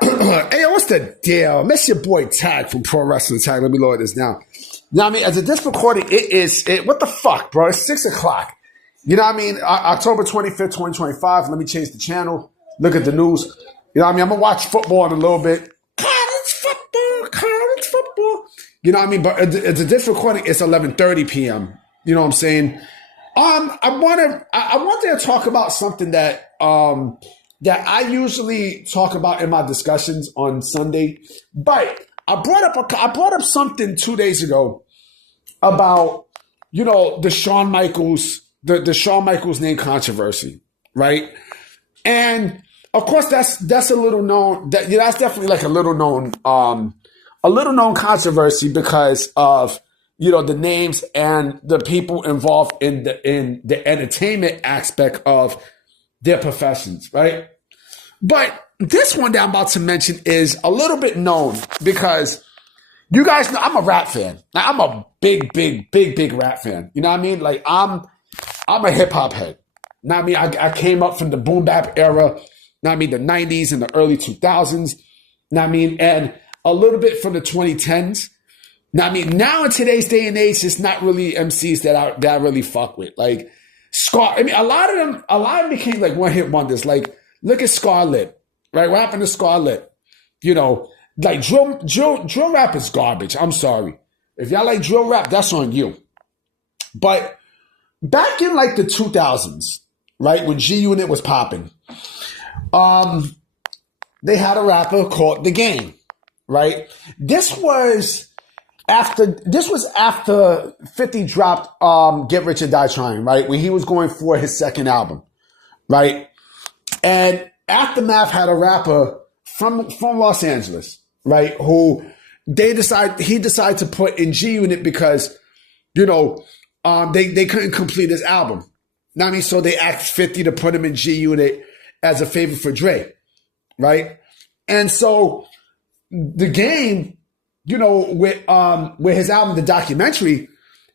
Hey, what's the deal? Miss your boy Tag from Pro Wrestling Tag. Let me lower this down. You know what I mean? As of this recording, what the fuck, bro? It's 6 o'clock. You know what I mean? October 25th, 2025. Let me change the channel. Look at the news. You know what I mean? I'm going to watch football in a little bit. College football. You know what I mean? But as of this recording, it's 11:30 p.m. You know what I'm saying? I wanted to talk about something that I usually talk about in my discussions on Sunday, but I brought up something 2 days ago about the Shawn Michaels name controversy, right? And of course that's a little known that's definitely like a little known controversy because of the names and the people involved in the entertainment aspect of their professions, right? But this one that I'm about to mention is a little bit known because you guys know I'm a rap fan. Now, I'm a big rap fan. You know what I mean? Like I'm a hip hop head. You know what I mean? I came up from the boom bap era. You know what I mean? The 90s and the early 2000s. You know what I mean? And a little bit from the 2010s. Now, I mean, now in today's day and age, it's not really MCs that I really fuck with. Like Scar, I mean, a lot of them became like one hit wonders. Like, look at Scarlett, right? What happened to Scarlett? Like drill rap is garbage. I'm sorry. If y'all like drill rap, that's on you. But back in like the 2000s, right, when G Unit was popping, they had a rapper called The Game, right? This was after 50 dropped Get Rich or Die Trying, right? When he was going for his second album, right? And Aftermath had a rapper from Los Angeles, right? Who he decided to put in G Unit because, they couldn't complete his album. Know what I mean? So they asked 50 to put him in G Unit as a favor for Dre, right? And so The Game, with his album, The Documentary,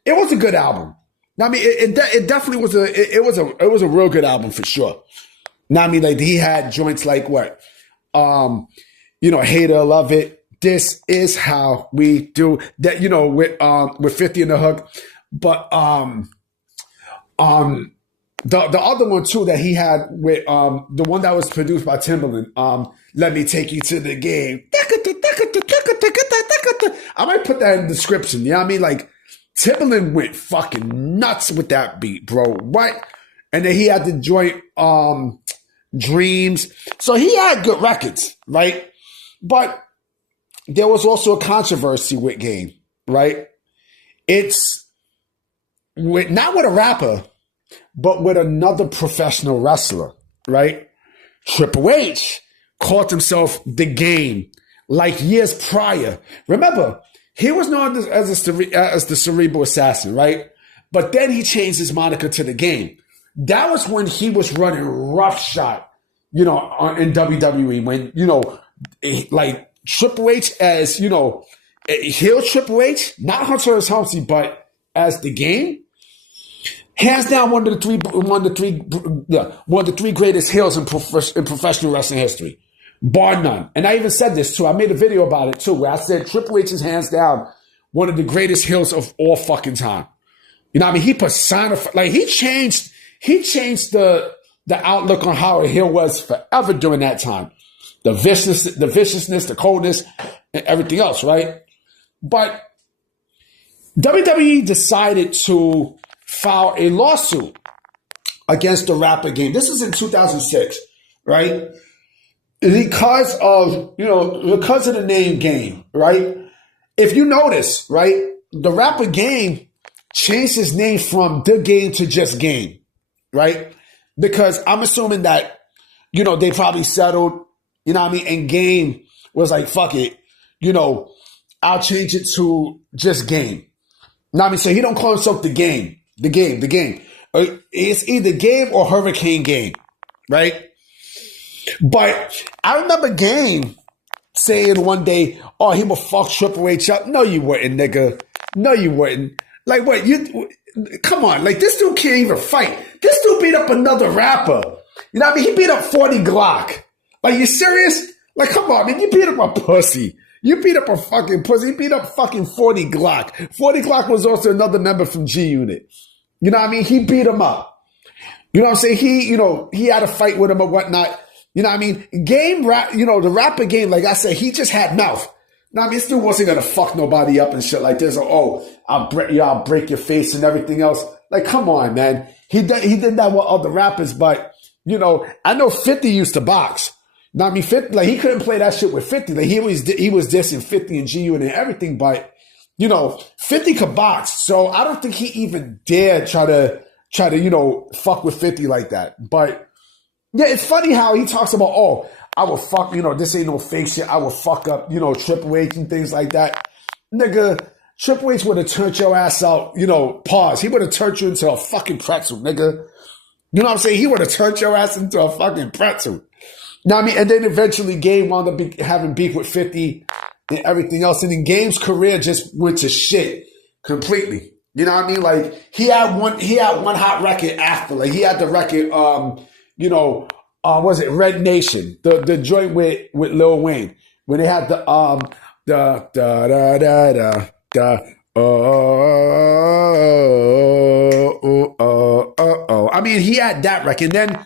it was a good album. Now, I mean, it definitely was it was a real good album for sure. Now, I mean, like he had joints like what, Hate It, Love It. This is how we do that. With 50 in the hook, but the other one too that he had with the one that was produced by Timbaland. Let me take you to the game. I might put that in the description. You know what I mean? Like Timbaland went fucking nuts with that beat, bro. What? And then he had the joint Dreams. So he had good records, right? But there was also a controversy with Game, right? It's not with a rapper, but with another professional wrestler, right? Triple H called himself The Game like years prior. Remember, he was known as the Cerebral Assassin, right? But then he changed his moniker to The Game. That was when he was running roughshod, in WWE. When, like Triple H as, heel Triple H, not Hunter S. Helmsley, but as The Game. Hands down, one of the three greatest heels in professional wrestling history, bar none. And I even said this too. I made a video about it too, where I said Triple H is hands down one of the greatest heels of all fucking time. You know what I mean? He personified, like he changed the outlook on how a heel was forever during that time. The viciousness, the coldness, and everything else, right? But WWE decided to file a lawsuit against the rapper Game. This was in 2006, right? Because of the name Game, right? If you notice, right, the rapper Game changed his name from The Game to just Game, right? Because I'm assuming that, they probably settled, and Game was like, fuck it, I'll change it to just Game. So he don't call himself The Game. The Game. It's either Game or Hurricane Game, right? But I remember Game saying one day, oh, he would fuck Triple H up. No, you wouldn't, nigga. No, you wouldn't. Like, what? Come on. Like, this dude can't even fight. This dude beat up another rapper. You know what I mean? He beat up 40 Glock. Like, you serious? Like, come on, man, you beat up a pussy. You beat up a fucking pussy. You beat up fucking 40 Glock. 40 Glock was also another member from G Unit. You know what I mean? He beat him up. You know what I'm saying? He had a fight with him or whatnot. You know what I mean? Game rap, the rapper Game, like I said, he just had mouth. Now, I mean, still wasn't gonna fuck nobody up and shit like this. Or, I'll break your face and everything else. Like, come on, man. He did that with other rappers, but I know 50 used to box. Now, I mean, 50, like he couldn't play that shit with 50. Like he was dissing 50 and GU and everything, but 50 could box. So I don't think he even dared try to fuck with 50 like that. But yeah, it's funny how he talks about, I will fuck, this ain't no fake shit. I will fuck up, Triple H and things like that. Nigga, Triple H would have turned your ass out, pause. He would have turned you into a fucking pretzel, nigga. You know what I'm saying? He would have turned your ass into a fucking pretzel. Now, I mean, and then eventually Game wound up having beef with 50 and everything else. And then Game's career just went to shit completely. You know what I mean? Like he had one hot record after. Like he had the record, was it Red Nation? The joint with Lil Wayne when they had the I mean, he had that record. And then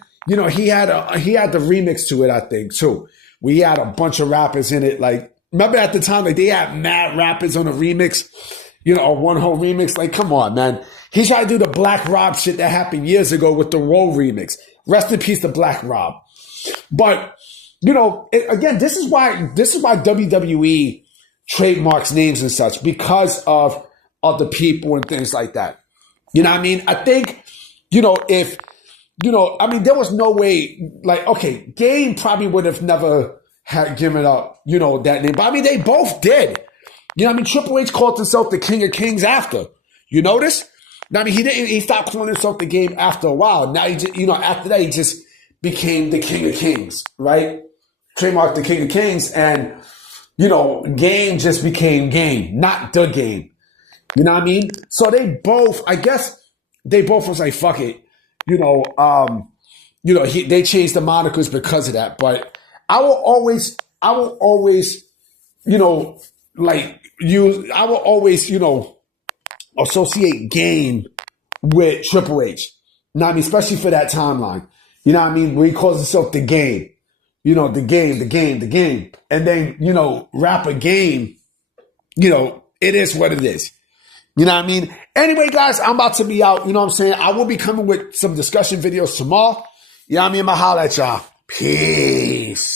he had the remix to it, I think, too. We had a bunch of rappers in it. Like, remember at the time, like they had mad rappers on a remix, a one whole remix. Like, come on, man. He tried to do the Black Rob shit that happened years ago with the Roll remix. Rest in peace to Black Rob. But, again, this is why WWE trademarks names and such, because of other people and things like that. You know what I mean? I think, if, I mean, there was no way, like, okay, Game probably would have never had given up, that name. But I mean, they both did. You know what I mean? Triple H called himself the King of Kings after. You notice? Now, I mean, he stopped calling himself the Game after a while. Now, he just, after that, he just became the King of Kings, right? Trademarked the King of Kings. And, Game just became Game, not the Game. You know what I mean? So they both was like, fuck it. They changed the monikers because of that. But I will always, associate Game with Triple H. You know what I mean? Especially for that timeline. You know what I mean? Where he calls himself the Game. The game. And then, rapper Game, it is what it is. You know what I mean? Anyway, guys, I'm about to be out. You know what I'm saying? I will be coming with some discussion videos tomorrow. You know what I mean? I'ma holler at y'all. Peace.